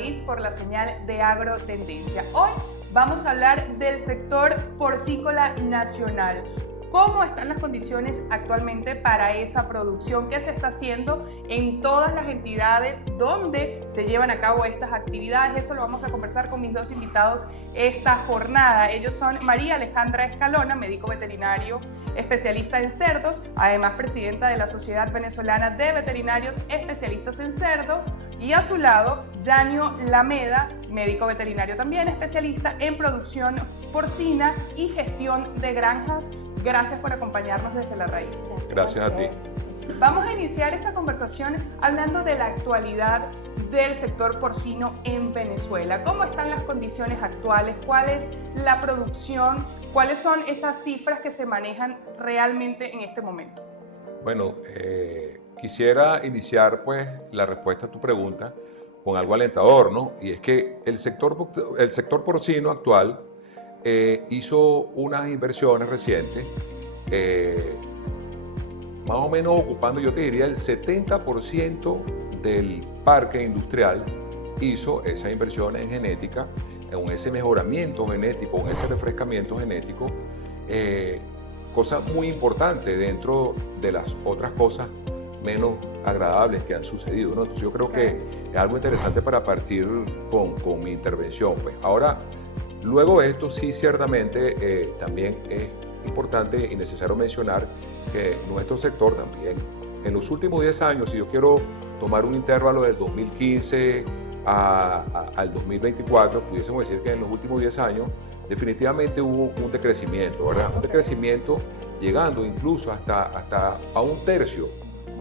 Raíz por la señal de Agrotendencia. Hoy vamos a hablar del sector porcícola nacional. ¿Cómo están las condiciones actualmente para esa producción? ¿Qué se está haciendo en todas las entidades donde se llevan a cabo estas actividades? Eso lo vamos a conversar con mis dos invitados esta jornada. Ellos son María Alejandra Escalona, médico veterinario, especialista en cerdos, además presidenta de la Sociedad Venezolana de Veterinarios Especialistas en Cerdo, y a su lado, Yanio Lameda, médico veterinario también, especialista en producción porcina y gestión de granjas. Gracias por acompañarnos desde La Raíz. Gracias a ti. Vamos a iniciar esta conversación hablando de la actualidad del sector porcino en Venezuela. ¿Cómo están las condiciones actuales? ¿Cuál es la producción? ¿Cuáles son esas cifras que se manejan realmente en este momento? Bueno, quisiera iniciar pues la respuesta a tu pregunta con algo alentador, ¿no? Y es que el sector porcino actual hizo unas inversiones recientes, más o menos ocupando, yo te diría, el 70% del parque industrial hizo esas inversiones en genética, en ese mejoramiento genético, en ese refrescamiento genético, cosa muy importante dentro de las otras cosas menos agradables que han sucedido, ¿no? Entonces yo creo que es algo interesante para partir con mi intervención. Pues ahora, luego de esto, sí, ciertamente también es importante y necesario mencionar que nuestro sector también, en los últimos 10 años, si yo quiero tomar un intervalo del 2015 al 2024, pudiésemos decir que en los últimos 10 años definitivamente hubo un decrecimiento, ¿verdad? Un decrecimiento llegando incluso hasta a un tercio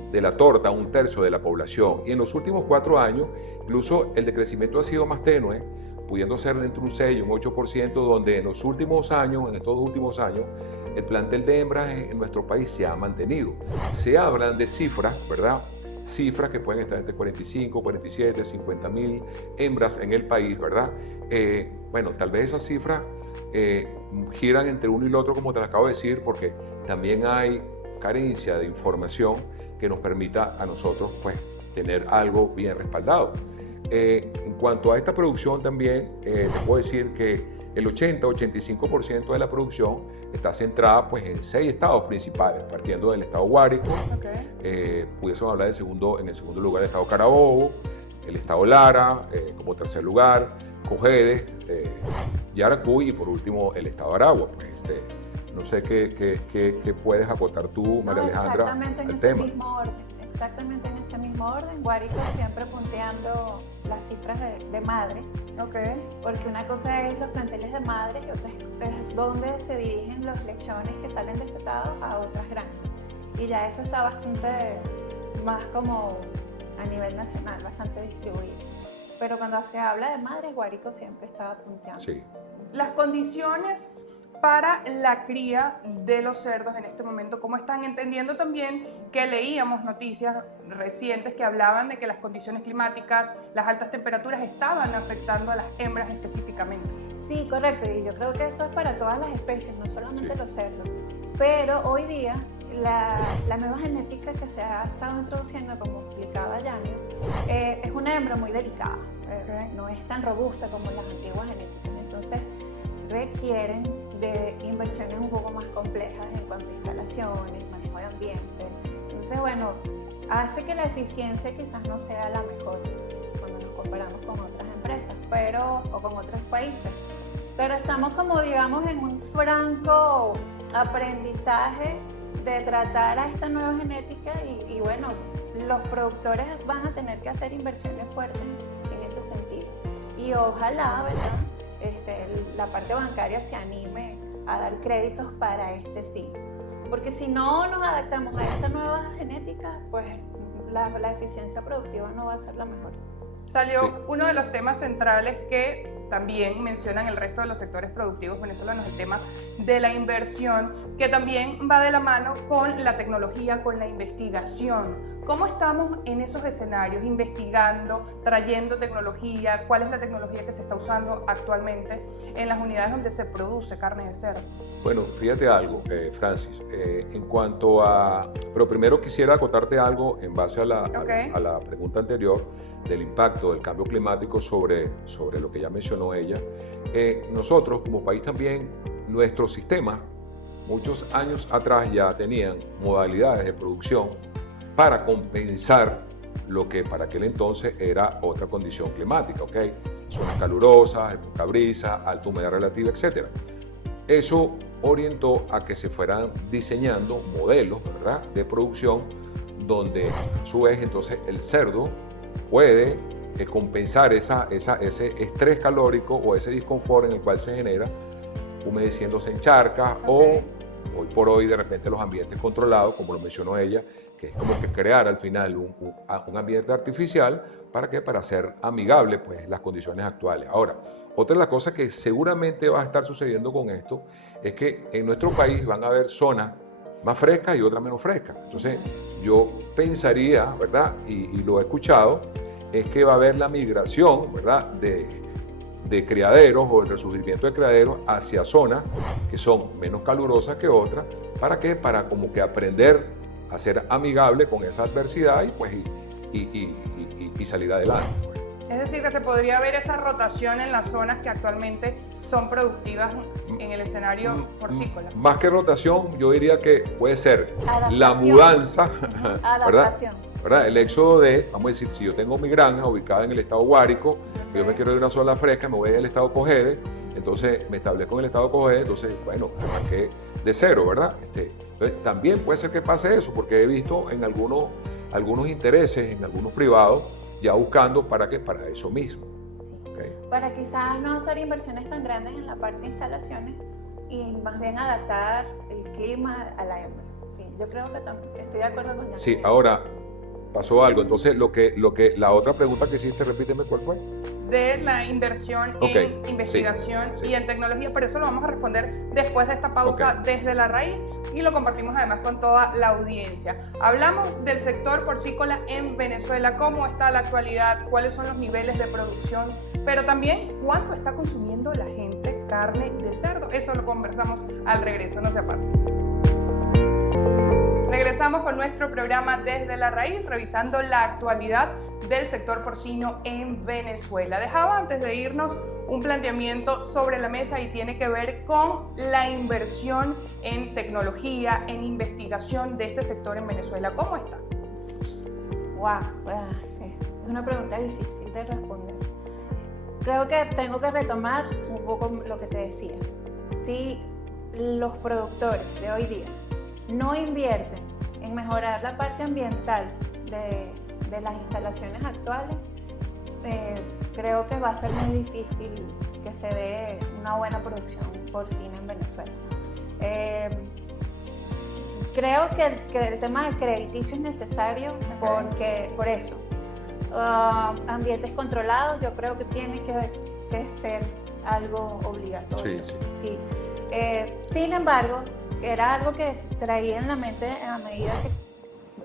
de la torta, un tercio de la población. Y en los últimos 4 años, incluso el decrecimiento ha sido más tenue, pudiendo ser entre un 6 y un 8%, donde en los últimos años, en estos últimos años, el plantel de hembras en nuestro país se ha mantenido. Se hablan de cifras, ¿verdad? Cifras que pueden estar entre 45, 47, 50 mil hembras en el país, ¿verdad? Bueno, tal vez esas cifras giran entre uno y el otro, como te lo acabo de decir, porque también hay carencia de información que nos permita a nosotros, pues, tener algo bien respaldado. En cuanto a esta producción también, te puedo decir que el 80-85% de la producción está centrada pues, en 6 estados principales, partiendo del estado Guárico, pudiésemos hablar en el segundo lugar el estado Carabobo, el estado Lara, como tercer lugar, Cojedes, Yaracuy y por último el estado Aragua. Pues, no sé qué puedes acotar tú, María Alejandra, al tema. Exactamente en ese mismo orden, Guárico siempre punteando las cifras de madres, porque una cosa es los planteles de madres y otra es donde se dirigen los lechones que salen destetados a otras granjas. Y ya eso está bastante más como a nivel nacional, bastante distribuido. Pero cuando se habla de madres, Guárico siempre está punteando. Sí. Las condiciones para la cría de los cerdos en este momento, ¿cómo están? Entendiendo también que leíamos noticias recientes que hablaban de que las condiciones climáticas, las altas temperaturas estaban afectando a las hembras específicamente. Sí, correcto, y yo creo que eso es para todas las especies, no solamente los cerdos. Pero hoy día la nueva genética que se ha estado introduciendo, como explicaba Yanio, es una hembra muy delicada, no es tan robusta como las antiguas genéticas, entonces requieren de inversiones un poco más complejas en cuanto a instalaciones, manejo de ambiente. Entonces, bueno, hace que la eficiencia quizás no sea la mejor cuando nos comparamos con otras empresas o con otros países. Pero estamos como, digamos, en un franco aprendizaje de tratar a esta nueva genética y bueno, los productores van a tener que hacer inversiones fuertes en ese sentido. Y ojalá, ¿verdad?, la parte bancaria se anime a dar créditos para este fin. Porque si no nos adaptamos a esta nueva genética, pues la eficiencia productiva no va a ser la mejor. Salió uno de los temas centrales que también mencionan el resto de los sectores productivos venezolanos, el tema de la inversión, que también va de la mano con la tecnología, con la investigación. ¿Cómo estamos en esos escenarios, investigando, trayendo tecnología? ¿Cuál es la tecnología que se está usando actualmente en las unidades donde se produce carne de cerdo? Bueno, fíjate algo, Francis, en cuanto a... Pero primero quisiera acotarte algo en base a la pregunta anterior del impacto del cambio climático sobre lo que ya mencionó ella. Nosotros como país también, nuestro sistema, muchos años atrás ya tenían modalidades de producción para compensar lo que para aquel entonces era otra condición climática, ¿ok? Zonas calurosas, poca brisa, alta humedad relativa, etc. Eso orientó a que se fueran diseñando modelos, ¿verdad?, de producción donde a su vez entonces el cerdo puede compensar ese estrés calórico o ese disconfort en el cual se genera humedeciéndose en charcas o hoy por hoy de repente los ambientes controlados, como lo mencionó ella, que es como que crear al final un ambiente artificial, ¿para qué? Para hacer amigable pues, las condiciones actuales. Ahora, otra de las cosas que seguramente va a estar sucediendo con esto es que en nuestro país van a haber zonas más frescas y otras menos frescas. Entonces, yo pensaría, ¿verdad? Y lo he escuchado, es que va a haber la migración, ¿verdad?, de criaderos o el resurgimiento de criaderos hacia zonas que son menos calurosas que otras. ¿Para qué? Para como que aprender a ser amigable con esa adversidad y, pues, y salir adelante. Pues. Es decir, que se podría ver esa rotación en las zonas que actualmente son productivas en el escenario porcícola. Más que rotación, yo diría que puede ser Adaptación. La mudanza, Adaptación. ¿verdad? El éxodo de, vamos a decir, si yo tengo mi granja ubicada en el estado Guárico, yo me quiero ir a una zona fresca, me voy al estado Cogede, entonces me establezco en el estado Cogede, entonces, bueno, arranqué de cero, ¿verdad? Entonces, también puede ser que pase eso, porque he visto en algunos intereses, en algunos privados, ya buscando ¿para qué? Para eso mismo. Sí. ¿Okay? Para quizás no hacer inversiones tan grandes en la parte de instalaciones y más bien adaptar el clima a la época. Sí, yo creo que también estoy de acuerdo con Sí, eso. ahora pasó algo. Entonces, la otra pregunta que hiciste, repíteme cuál fue. De la inversión en investigación sí. y en tecnología, pero eso lo vamos a responder después de esta pausa desde la raíz y lo compartimos además con toda la audiencia. Hablamos del sector porcícola en Venezuela, cómo está la actualidad, cuáles son los niveles de producción, pero también cuánto está consumiendo la gente carne de cerdo. Eso lo conversamos al regreso, no se aparten. Regresamos con nuestro programa Desde la Raíz, revisando la actualidad del sector porcino en Venezuela. Dejaba antes de irnos un planteamiento sobre la mesa y tiene que ver con la inversión en tecnología, en investigación de este sector en Venezuela. ¿Cómo está? Wow, es una pregunta difícil de responder. Creo que tengo que retomar un poco lo que te decía. Si los productores de hoy día no invierten en mejorar la parte ambiental de las instalaciones actuales, creo que va a ser muy difícil que se dé una buena producción porcina en Venezuela. Creo que el tema del crediticio es necesario por eso. Ambientes controlados, yo creo que tiene que ser algo obligatorio. Sí. Sin embargo, era algo que traía en la mente a medida que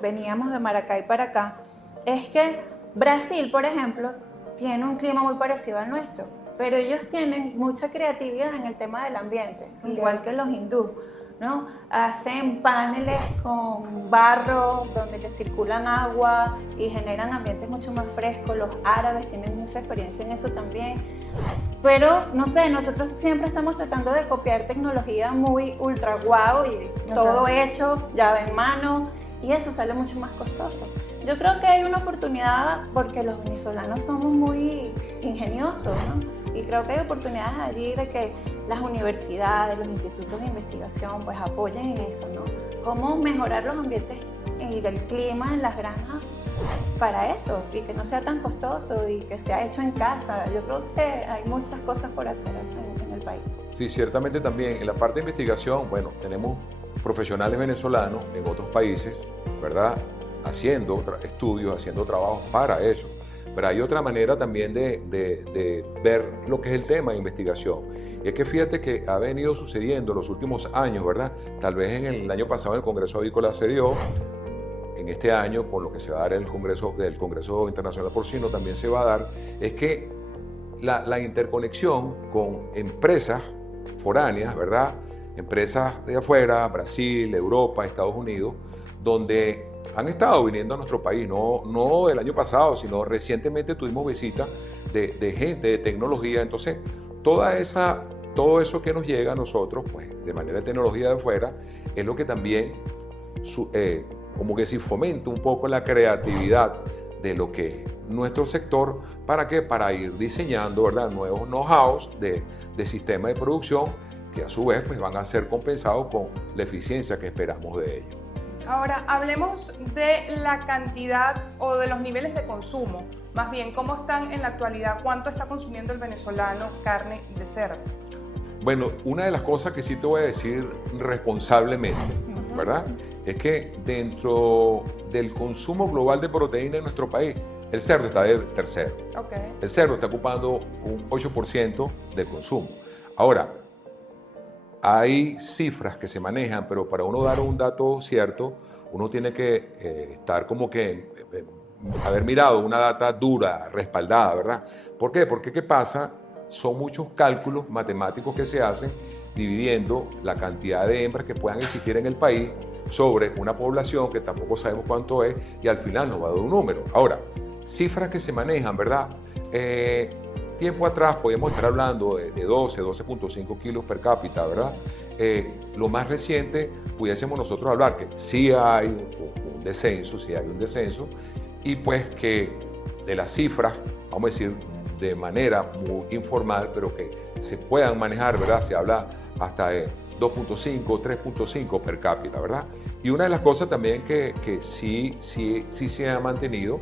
veníamos de Maracay para acá, es que Brasil, por ejemplo, tiene un clima muy parecido al nuestro, pero ellos tienen mucha creatividad en el tema del ambiente, igual que los hindúes, ¿no? Hacen paneles con barro donde le circulan agua y generan ambientes mucho más frescos. Los árabes tienen mucha experiencia en eso también. Pero, no sé, nosotros siempre estamos tratando de copiar tecnología muy ultra guau y todo hecho, llave en mano, y eso sale mucho más costoso. Yo creo que hay una oportunidad porque los venezolanos somos muy ingeniosos, ¿no? Y creo que hay oportunidades allí de que las universidades, los institutos de investigación, pues apoyen en eso, ¿no? Cómo mejorar los ambientes y el clima en las granjas para eso, y que no sea tan costoso y que sea hecho en casa. Yo creo que hay muchas cosas por hacer en el país. Sí, ciertamente también en la parte de investigación, bueno, tenemos profesionales venezolanos en otros países, ¿verdad?, haciendo estudios, haciendo trabajos para eso. Pero hay otra manera también de ver lo que es el tema de investigación. Y es que fíjate que ha venido sucediendo en los últimos años, ¿verdad? Tal vez en el año pasado en el Congreso Avícola se dio, en este año, con lo que se va a dar en el del Congreso Internacional Porcino, también se va a dar, es que la interconexión con empresas foráneas, ¿verdad? Empresas de afuera, Brasil, Europa, Estados Unidos, donde han estado viniendo a nuestro país, no el año pasado, sino recientemente tuvimos visita de gente de tecnología. Entonces, todo eso que nos llega a nosotros, pues de manera de tecnología de afuera, es lo que también como que sí fomenta un poco la creatividad de lo que es nuestro sector. ¿Para qué? Para ir diseñando, ¿verdad?, nuevos know-hows de sistema de producción que a su vez pues, van a ser compensados con la eficiencia que esperamos de ellos. Ahora, hablemos de la cantidad o de los niveles de consumo. Más bien, ¿cómo están en la actualidad? ¿Cuánto está consumiendo el venezolano carne de cerdo? Bueno, una de las cosas que sí te voy a decir responsablemente, ¿verdad?, es que dentro del consumo global de proteína en nuestro país, el cerdo está de tercero. Okay. El cerdo está ocupando un 8% del consumo. Ahora, hay cifras que se manejan, pero para uno dar un dato cierto, uno tiene que estar como que haber mirado una data dura, respaldada, ¿verdad? ¿Por qué? Porque ¿qué pasa? Son muchos cálculos matemáticos que se hacen dividiendo la cantidad de hembras que puedan existir en el país sobre una población que tampoco sabemos cuánto es, y al final nos va a dar un número. Ahora, cifras que se manejan, ¿verdad? Tiempo atrás podíamos estar hablando de 12.5 kilos per cápita, ¿verdad? Lo más reciente pudiésemos nosotros hablar que sí hay un descenso, y pues que de las cifras, vamos a decir, de manera muy informal, pero que se puedan manejar, ¿verdad? Se habla hasta de 2.5, 3.5 per cápita, ¿verdad? Y una de las cosas también que sí se ha mantenido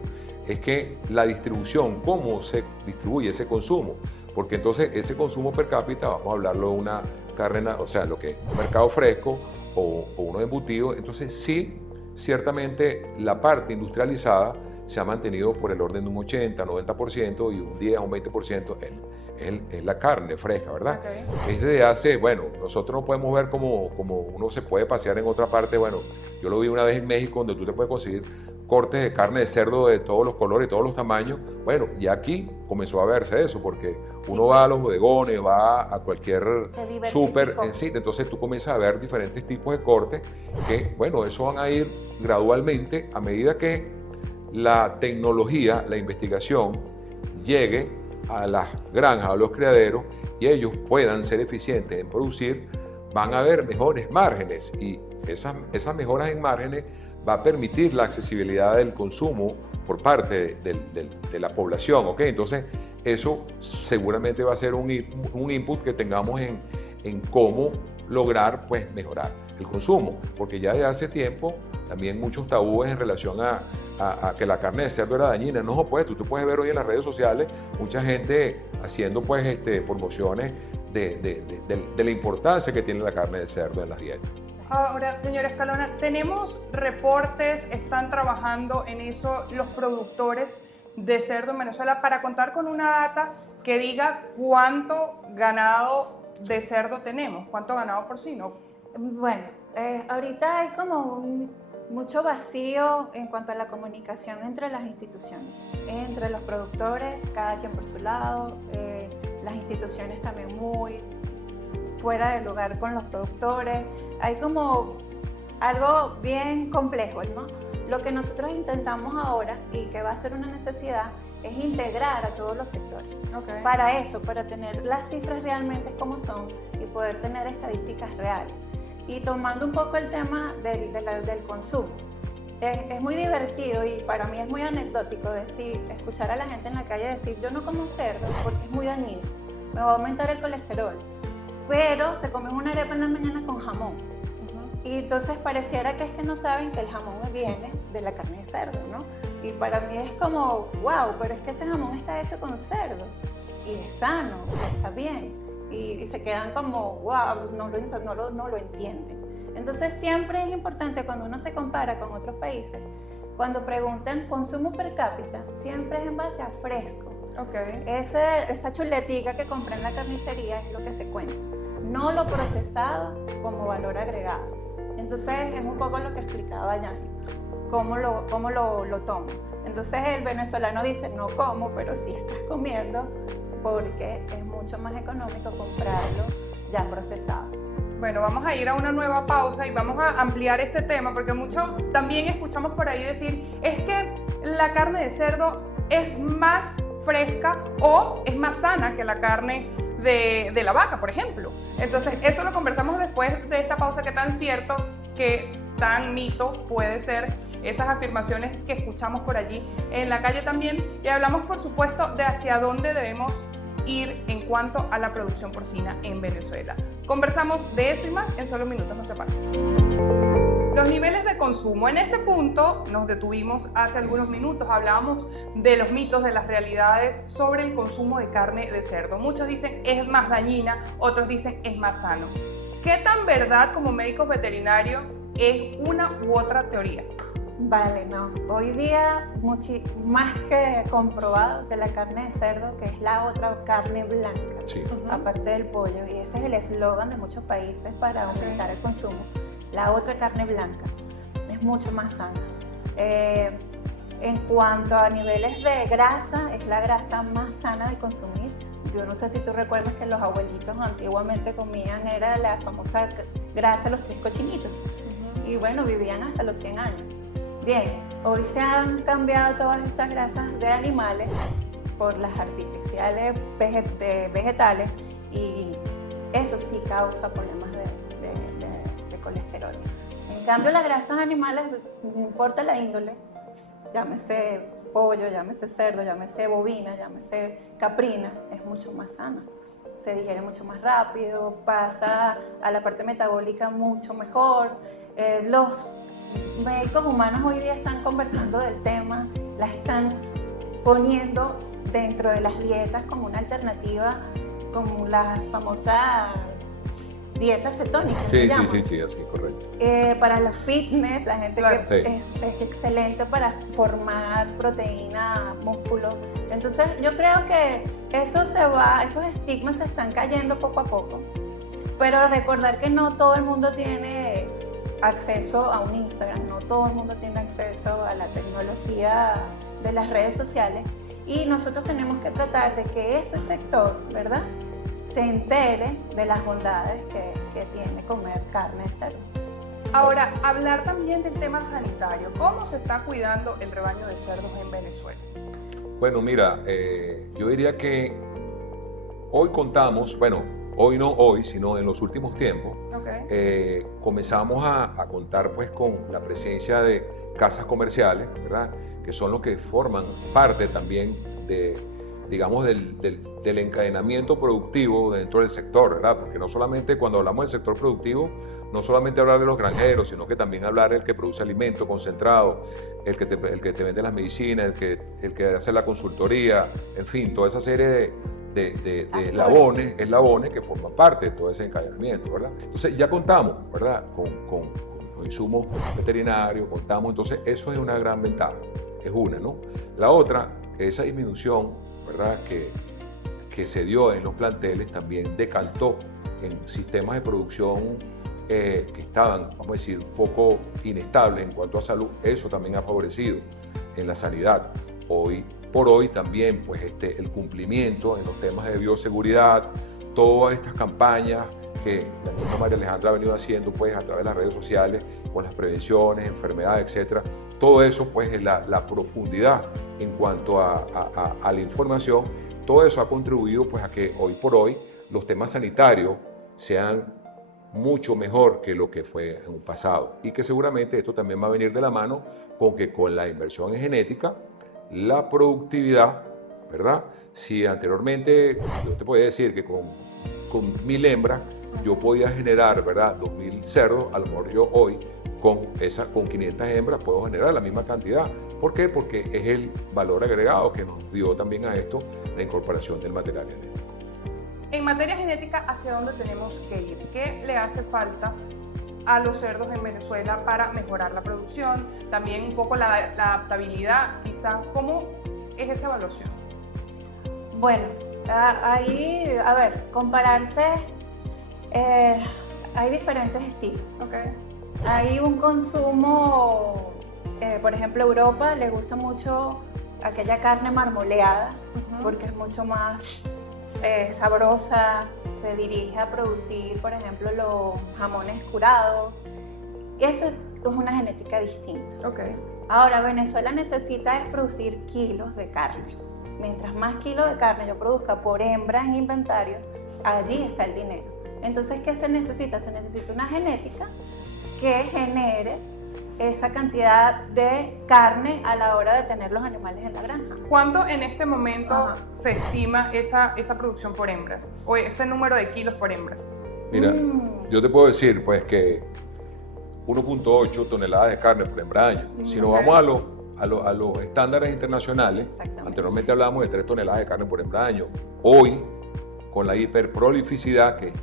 es que la distribución, cómo se distribuye ese consumo, porque entonces ese consumo per cápita, vamos a hablarlo de una carne, o sea, lo que es un mercado fresco o uno embutido, entonces sí, ciertamente la parte industrializada se ha mantenido por el orden de un 80, 90% y un 10 o un 20% es la carne fresca, ¿verdad? Okay. Es desde hace, bueno, nosotros no podemos ver como uno se puede pasear en otra parte. Bueno, yo lo vi una vez en México, donde tú te puedes conseguir cortes de carne de cerdo de todos los colores, todos los tamaños. Bueno, y aquí comenzó a verse eso, porque uno va a los bodegones, va a cualquier súper, sí, entonces tú comienzas a ver diferentes tipos de cortes que, bueno, eso van a ir gradualmente a medida que la tecnología, la investigación llegue a las granjas, a los criaderos, y ellos puedan ser eficientes en producir. Van a haber mejores márgenes, y esas mejoras en márgenes va a permitir la accesibilidad del consumo por parte de la población, ¿ok? Entonces, eso seguramente va a ser un input que tengamos en cómo lograr, pues, mejorar el consumo, porque ya de hace tiempo también muchos tabúes en relación a que la carne de cerdo era dañina. No, pues tú puedes ver hoy en las redes sociales mucha gente haciendo pues promociones de la importancia que tiene la carne de cerdo en las dietas. Ahora, señora Escalona, tenemos reportes, están trabajando en eso los productores de cerdo en Venezuela para contar con una data que diga cuánto ganado de cerdo tenemos, cuánto ganado porcino. Bueno, ahorita hay como mucho vacío en cuanto a la comunicación entre las instituciones, entre los productores, cada quien por su lado, las instituciones también muy fuera de lugar con los productores. Hay como algo bien complejo, ¿no? Lo que nosotros intentamos ahora, y que va a ser una necesidad, es integrar a todos los sectores. Okay. Para eso, para tener las cifras realmente como son y poder tener estadísticas reales. Y tomando un poco el tema del consumo, es muy divertido y para mí es muy anecdótico escuchar a la gente en la calle decir: yo no como cerdo porque es muy dañino, me va a aumentar el colesterol, pero se comen una arepa en la mañana con jamón. Y entonces pareciera que es que no saben que el jamón viene de la carne de cerdo, ¿no? Y para mí es como, wow, pero es que ese jamón está hecho con cerdo y es sano, y está bien. Y se quedan como, wow, no lo entienden. Entonces siempre es importante cuando uno se compara con otros países, cuando preguntan consumo per cápita, siempre es en base a fresco. Okay. Esa chuletica que compré en la carnicería es lo que se cuenta, no lo procesado como valor agregado. Entonces es un poco lo que explicaba Yanni, cómo lo tomo. Entonces el venezolano dice, no como, pero sí estás comiendo porque es mucho más económico comprarlo ya procesado. Bueno, vamos a ir a una nueva pausa y vamos a ampliar este tema porque mucho también escuchamos por ahí decir, es que la carne de cerdo es más fresca o es más sana que la carne de la vaca, por ejemplo. Entonces, eso lo conversamos después de esta pausa, qué tan cierto, qué tan mito puede ser esas afirmaciones que escuchamos por allí en la calle también. Y hablamos, por supuesto, de hacia dónde debemos ir en cuanto a la producción porcina en Venezuela. Conversamos de eso y más en solo minutos, no se paren. Los niveles de consumo. En este punto nos detuvimos hace algunos minutos, hablábamos de los mitos, de las realidades sobre el consumo de carne de cerdo. Muchos dicen es más dañina, otros dicen es más sano. ¿Qué tan verdad como médicos veterinarios es una u otra teoría? Vale, no. Hoy día más que comprobado que la carne de cerdo, que es la otra carne blanca, Sí. aparte del pollo, y ese es el eslogan de muchos países para aumentar el consumo. La otra carne blanca es mucho más sana. En cuanto a niveles de grasa, es la grasa más sana de consumir. Yo no sé si tú recuerdas que los abuelitos antiguamente comían, era la famosa grasa de los 3 cochinitos. Y bueno, vivían hasta los 100 años. Bien, hoy se han cambiado todas estas grasas de animales por las artificiales vegetales y eso sí causa problemas de colesterol. En cambio, las grasas animales, no importa la índole, llámese pollo, llámese cerdo, llámese bovina, llámese caprina, es mucho más sana. Se digiere mucho más rápido, pasa a la parte metabólica mucho mejor. Los médicos humanos hoy día están conversando del tema, las están poniendo dentro de las dietas como una alternativa, como las famosas dietas cetónicas. Sí, así, correcto. Para los fitness, la gente Claro. que Sí. es excelente para formar proteína, músculo. Entonces yo creo que esos estigmas se están cayendo poco a poco. Pero recordar que no todo el mundo tiene acceso a un Instagram, no todo el mundo tiene acceso a la tecnología de las redes sociales y nosotros tenemos que tratar de que este sector, ¿verdad?, se entere de las bondades que tiene comer carne de cerdo. Ahora, hablar también del tema sanitario. ¿Cómo se está cuidando el rebaño de cerdos en Venezuela? Bueno, mira, yo diría que hoy contamos, bueno, hoy no hoy, sino en los últimos tiempos, Okay. comenzamos a contar pues con la presencia de casas comerciales, ¿verdad? Que son los que forman parte también de, digamos, del encadenamiento productivo dentro del sector, ¿verdad? Porque no solamente cuando hablamos del sector productivo, no solamente hablar de los granjeros, sino que también hablar del que produce alimento concentrado, el que te vende las medicinas, el que hace la consultoría, en fin, toda esa serie de eslabones que forman parte de todo ese encadenamiento, ¿verdad? Entonces ya contamos, ¿verdad? Con los insumos veterinarios, contamos, entonces eso es una gran ventaja, es una, ¿no? La otra, esa disminución, ¿verdad? Que se dio en los planteles también decantó en sistemas de producción que estaban, vamos a decir, un poco inestables en cuanto a salud. Eso también ha favorecido en la sanidad. Hoy por hoy también pues el cumplimiento en los temas de bioseguridad, todas estas campañas que la misma María Alejandra ha venido haciendo pues a través de las redes sociales con las prevenciones, enfermedades, etcétera. Todo eso pues la profundidad en cuanto a la información, todo eso ha contribuido pues a que hoy por hoy los temas sanitarios sean mucho mejor que lo que fue en un pasado y que seguramente esto también va a venir de la mano con que con la inversión en genética, la productividad, ¿verdad? Si anteriormente yo te podía decir que con 1000 hembras yo podía generar, ¿verdad?, 2000 cerdos, a lo mejor yo hoy con 500 hembras puedo generar la misma cantidad. ¿Por qué? Porque es el valor agregado que nos dio también a esto la incorporación del material genético. En materia genética, ¿hacia dónde tenemos que ir? ¿Qué le hace falta a los cerdos en Venezuela para mejorar la producción? También un poco la adaptabilidad, quizá. ¿Cómo es esa evaluación? Bueno, ahí, a ver, compararse, hay diferentes estilos. Okay. Hay un consumo, por ejemplo, a Europa le gusta mucho aquella carne marmoleada, porque es mucho más sabrosa, se dirige a producir, por ejemplo, los jamones curados. Eso es una genética distinta. Okay. Ahora, Venezuela necesita es producir kilos de carne. Mientras más kilos de carne yo produzca por hembra en inventario, allí está el dinero. Entonces, ¿qué se necesita? Se necesita una genética que genere esa cantidad de carne a la hora de tener los animales en la granja. ¿Cuánto en este momento se estima esa producción por hembras? O ese número de kilos por hembra. Mira, yo te puedo decir pues que 1.8 toneladas de carne por hembra año. Si nos vamos a los estándares internacionales, anteriormente hablábamos de 3 toneladas de carne por hembra año. Hoy, con la hiperprolificidad, que es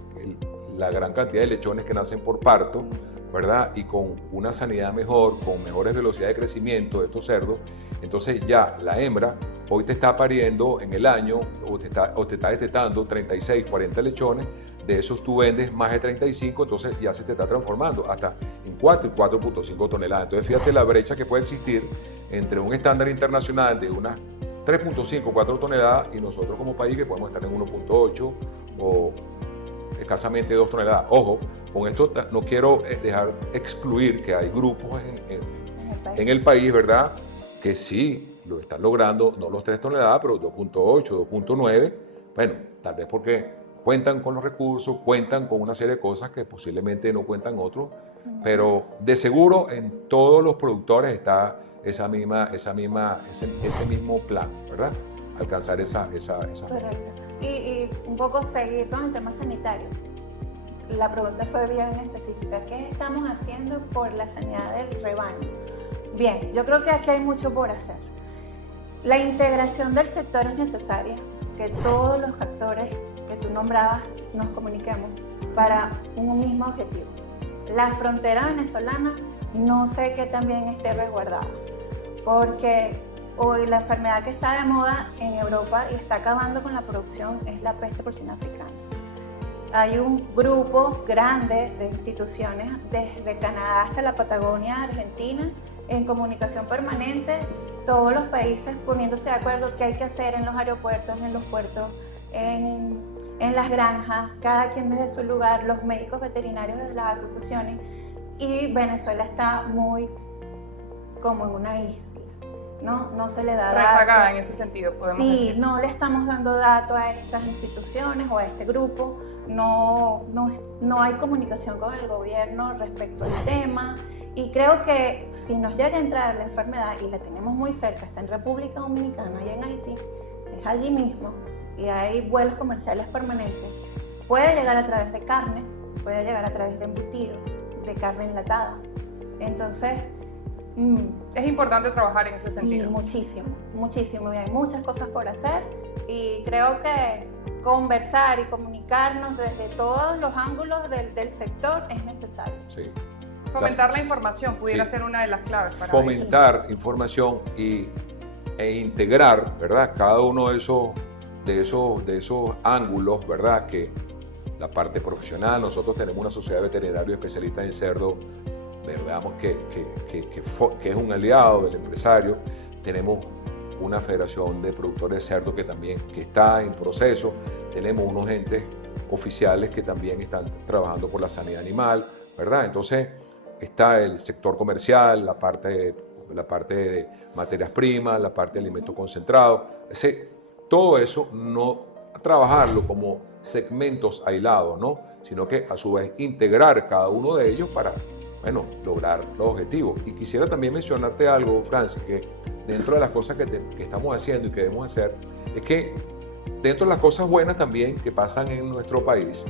la gran cantidad de lechones que nacen por parto, ¿verdad? Y con una sanidad mejor, con mejores velocidades de crecimiento de estos cerdos, entonces ya la hembra hoy te está pariendo en el año o te está destetando 36, 40 lechones. De esos tú vendes más de 35, entonces ya se te está transformando hasta en 4 y 4.5 toneladas. Entonces fíjate la brecha que puede existir entre un estándar internacional de unas 3.5, 4 toneladas y nosotros como país que podemos estar en 1.8 o escasamente 2 toneladas. Ojo, con esto no quiero dejar excluir que hay grupos en el país, ¿verdad? Que sí lo están logrando, no los 3 toneladas, pero 2.8, 2.9. Bueno, tal vez porque cuentan con los recursos, cuentan con una serie de cosas que posiblemente no cuentan otros, pero de seguro en todos los productores está ese mismo plan, ¿verdad? Alcanzar esa Correcto. Y un poco seguir con el tema sanitario. La pregunta fue bien específica. ¿Qué estamos haciendo por la sanidad del rebaño? Bien, yo creo que aquí hay mucho por hacer. La integración del sector es necesaria, que todos los actores que tú nombrabas nos comuniquemos para un mismo objetivo. La frontera venezolana no sé que también esté resguardada, porque hoy la enfermedad que está de moda en Europa y está acabando con la producción es la peste porcina africana. Hay un grupo grande de instituciones desde Canadá hasta la Patagonia, Argentina, en comunicación permanente, todos los países poniéndose de acuerdo qué hay que hacer en los aeropuertos, en los puertos, en las granjas, cada quien desde su lugar, los médicos veterinarios desde las asociaciones, y Venezuela está muy como en una isla, no se le da rezagada dato. en ese sentido, podemos Sí, decir. no le estamos dando datos a estas instituciones o a este grupo, no hay comunicación con el gobierno respecto al tema, y creo que si nos llega a entrar la enfermedad y la tenemos muy cerca, está en República Dominicana y en Haití, es allí mismo, y hay vuelos comerciales permanentes, puede llegar a través de carne, puede llegar a través de embutidos, de carne enlatada. Entonces, es importante trabajar en ese sí, sentido. muchísimo, y hay muchas cosas por hacer, y creo que conversar y comunicarnos desde todos los ángulos del sector es necesario. Sí. Fomentar la información pudiera Sí. ser una de las claves para Fomentar información e integrar, ¿verdad? Cada uno de esos ángulos, ¿verdad? Que la parte profesional, nosotros tenemos una sociedad de veterinarios especialistas en cerdo, veamos que es un aliado del empresario. Tenemos una federación de productores de cerdo que está en proceso. Tenemos unos entes oficiales que también están trabajando por la sanidad animal, ¿verdad? Entonces está el sector comercial, la parte de materias primas, la parte de alimentos concentrados. Todo eso no trabajarlo como segmentos aislados, ¿no? Sino que a su vez integrar cada uno de ellos para, bueno, lograr los objetivos. Y quisiera también mencionarte algo, Francis, que dentro de las cosas que estamos haciendo y que debemos hacer, es que dentro de las cosas buenas también que pasan en nuestro país,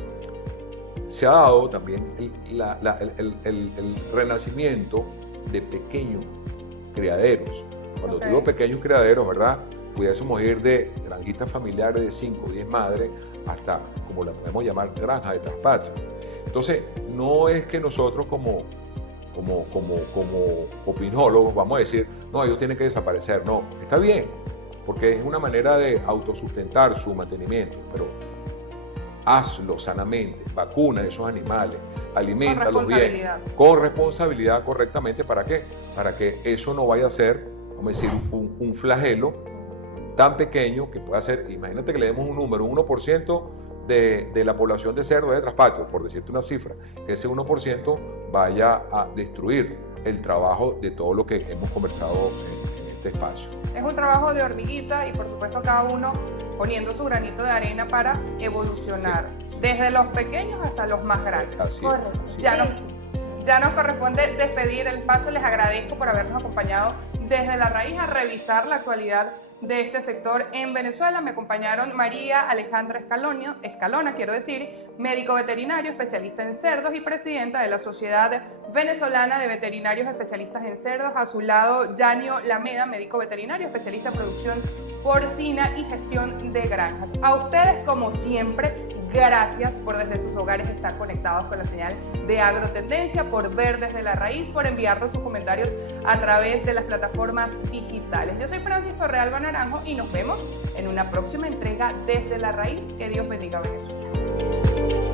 se ha dado también el renacimiento de pequeños criaderos. Cuando digo pequeños criaderos, ¿verdad? Pudiésemos ir de granjitas familiares de 5 o 10 madres hasta, como la podemos llamar, granjas de traspatio. Entonces, no es que nosotros como opinólogos vamos a decir, no, ellos tienen que desaparecer. No, está bien, porque es una manera de autosustentar su mantenimiento, pero hazlo sanamente, vacuna a esos animales, alimentalos bien, responsabilidad. con responsabilidad correctamente. ¿Para qué? Para que eso no vaya a ser, vamos a decir, un flagelo tan pequeño que pueda ser, imagínate que le demos un número, un 1% de la población de cerdos de traspatio, por decirte una cifra, que ese 1% vaya a destruir el trabajo de todo lo que hemos conversado en este espacio. Es un trabajo de hormiguita y por supuesto cada uno poniendo su granito de arena para evolucionar, desde los pequeños hasta los más grandes. Así es, Correcto. así es. Ya, Sí, ya nos corresponde despedir el espacio. Les agradezco por habernos acompañado desde la raíz a revisar la actualidad de este sector en Venezuela. Me acompañaron María Alejandra Escalona, médico veterinario, especialista en cerdos y presidenta de la Sociedad Venezolana de Veterinarios Especialistas en Cerdos. A su lado, Yanio Lameda, médico veterinario, especialista en producción porcina y gestión de granjas. A ustedes, como siempre, gracias por desde sus hogares estar conectados con la señal de Agrotendencia, por ver desde la raíz, por enviarnos sus comentarios a través de las plataformas digitales. Yo soy Francis Torrealba Naranjo y nos vemos en una próxima entrega desde la raíz. Que Dios bendiga a Venezuela.